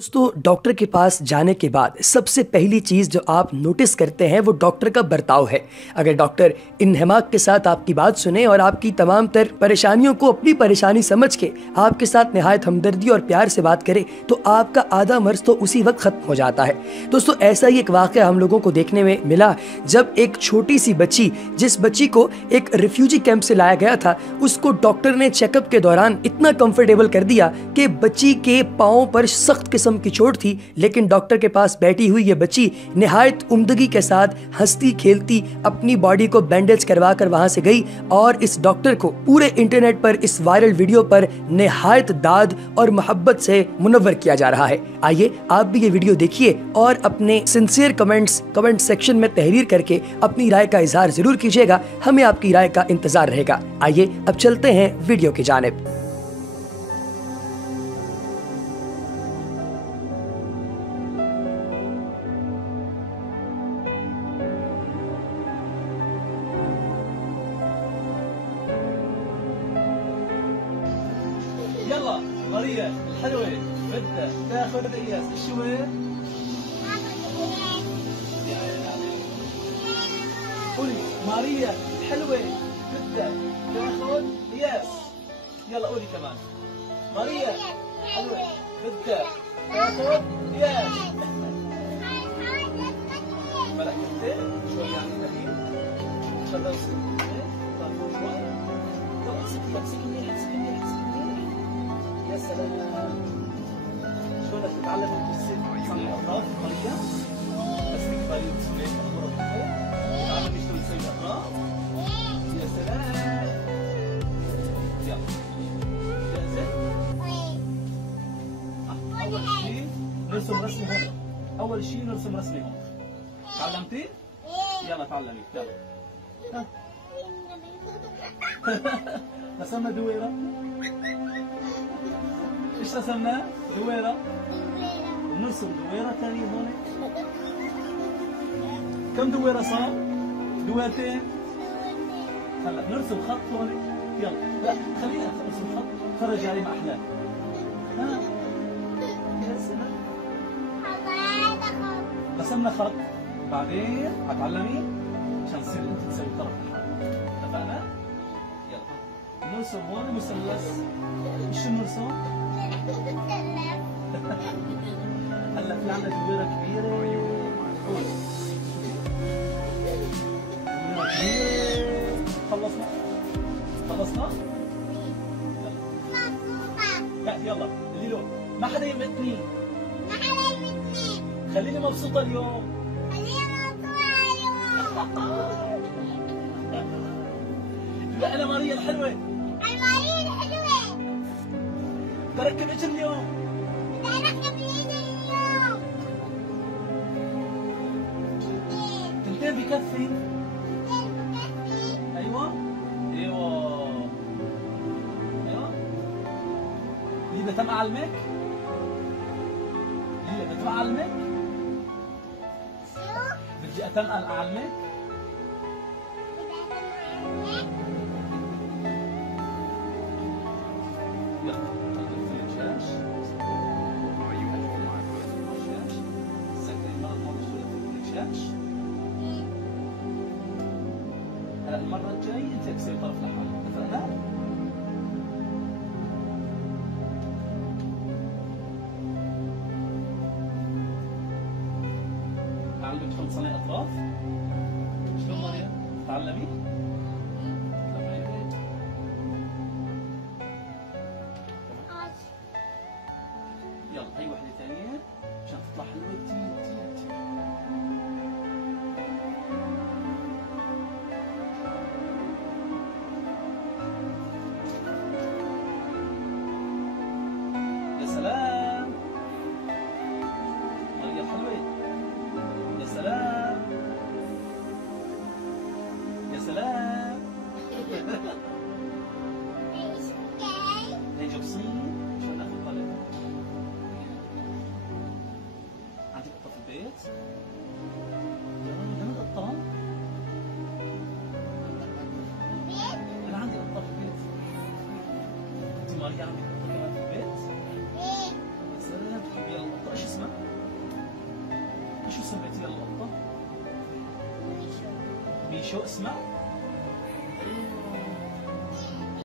दोस्तों, डॉक्टर के पास जाने के बाद सबसे पहली चीज़ जो आप नोटिस करते हैं वो डॉक्टर का बर्ताव है। अगर डॉक्टर इन्हमाक के साथ आपकी बात सुने और आपकी तमाम तर परेशानियों को अपनी परेशानी समझ के आपके साथ निहायत हमदर्दी और प्यार से बात करे तो आपका आधा मर्ज तो उसी वक्त ख़त्म हो जाता है। दोस्तों, ऐसा ही एक वाक़या हम लोगों को देखने में मिला जब एक छोटी सी बच्ची, जिस बच्ची को एक रिफ्यूजी कैंप से लाया गया था, उसको डॉक्टर ने चेकअप के दौरान इतना कंफर्टेबल कर दिया कि बच्ची के पाँव पर सख्त किस्म की चोट थी, लेकिन डॉक्टर के पास बैठी हुई ये बच्ची निहायत उम्दगी के साथ हंसती खेलती अपनी बॉडी को बैंडेज करवा कर वहां से गई और इस डॉक्टर को पूरे इंटरनेट पर इस वायरल वीडियो पर निहायत दाद और मोहब्बत से मुनव्वर किया जा रहा है। आइए आप भी ये वीडियो देखिए और अपने सिंसियर कमेंट सेक्शन में तहरीर करके अपनी राय का इजहार जरूर कीजिएगा। हमें आपकी राय का इंतजार रहेगा। आइए अब चलते हैं वीडियो की जानिब। يلا ماريا الحلوة بدها تاخذ اياس الشوي. قولي ماريا الحلوة بدها تاخذ اياس. يلا قولي كمان ماريا الحلوة بدها تاخذ اياس. ملك انت شوي يعني نبيل خلص شوي. يا سلام شلونك تتعلم تصنيع اغراض ماريا؟ بس تكبري وتصنعي اغراض تتعلمي شلون تسوي اغراض؟ يا سلام. يلا جاهزة؟ أول شيء نرسم رسمي هون. أول شيء نرسم رسمي هون. تعلمتي؟ يلا تعلمي يلا. رسمنا دويرة. ايش رسمنا؟ دويرة. ونرسم دويرة ثانية هون. كم دويرة صار؟ دويرتين. هلا نرسم خط هون. يلا لا خلينا نرسم خط. فرجي علي مع احلام. ها يا سلام. رسمنا خط. بعدين حتعلمي عشان تصير انت تسوي طرف الحال. اتفقنا؟ يلا نرسم هون مثلث. شو نرسم؟ هلا في عندنا دويرة كبيرة. دويرة كبيرة. خلصنا؟ لا يلا اللي له ما حدا يمتني. خليني مبسوطة اليوم. لا أنا ماريا الحلوة. بركب اجر اليوم. تنتين بكفي. ايوه ايوه ايوه. اللي بدها اعلمك. اللي بدها اعلمك. بدي اتنقل اعلمك. يلا هلا المرة الجاي انت تسوي طرف لحالك. اتفقنا؟ تعلمي شلون تصنعي اطراف؟ شلون مريم؟ تعلمي؟ يلا هي وحدة ثانية عشان تطلع حلوة كثير كثير كثير. يا سلام مريم حلوة. يا سلام يا سلام. هي جبصين عشان ناخذ قلم. عندك قطة في البيت؟ لمن قطة؟ أنا عندي قطة في البيت. أنت مريم عندك قطة كمان في البيت؟ يا سلام تحبي القطة سميتيها القطة؟ ميشو اسمها؟